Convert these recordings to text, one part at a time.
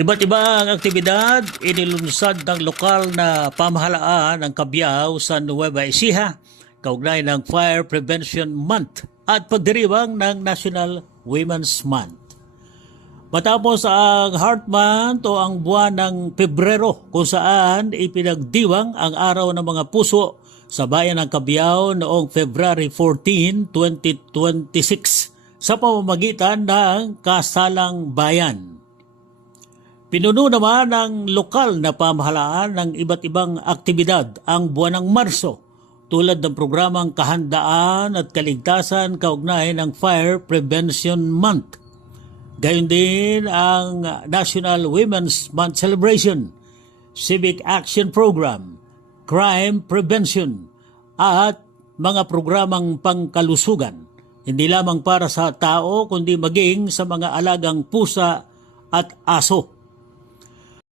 Iba't ibang aktibidad inilunsad ng lokal na pamahalaan ng Cabiao sa Nueva Ecija, kaugnay ng Fire Prevention Month at pagdiriwang ng National Women's Month. Matapos ang Heart Month o ang buwan ng Pebrero kung saan ipinagdiwang ang Araw ng Mga Puso sa bayan ng Cabiao noong February 14, 2026 sa pamamagitan ng Kasalang Bayan. Pinuno naman ng lokal na pamahalaan ng iba't ibang aktibidad ang buwan ng Marso tulad ng programang Kahandaan at Kaligtasan kaugnay ng Fire Prevention Month. Gayon din ang National Women's Month Celebration, Civic Action Program, Crime Prevention at mga programang pangkalusugan, hindi lamang para sa tao kundi maging sa mga alagang pusa at aso.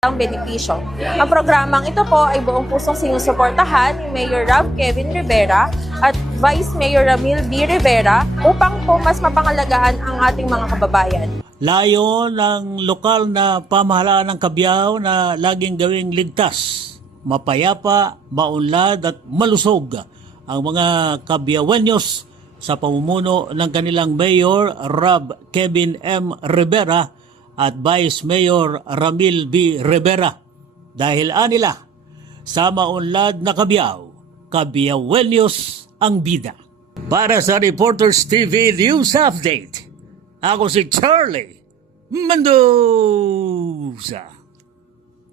Ang benepisyo. Ang programang ito po ay buong pusong sinusuportahan ni Mayor Rob Kevin Rivera at Vice Mayor Ramil B. Rivera upang po mas mapangalagaan ang ating mga kababayan. Layo ng lokal na pamahalaan ng Cabiao na laging gawing ligtas, mapayapa, maunlad at malusog ang mga Cabiaweños sa pamumuno ng kanilang Mayor Rob Kevin M. Rivera at Vice Mayor Ramil B. Rivera. Dahil anila, sa maunlad na Cabiao, Cabiaweños ang bida. Para sa Reporters TV News Update, ako si Charlie Mendoza.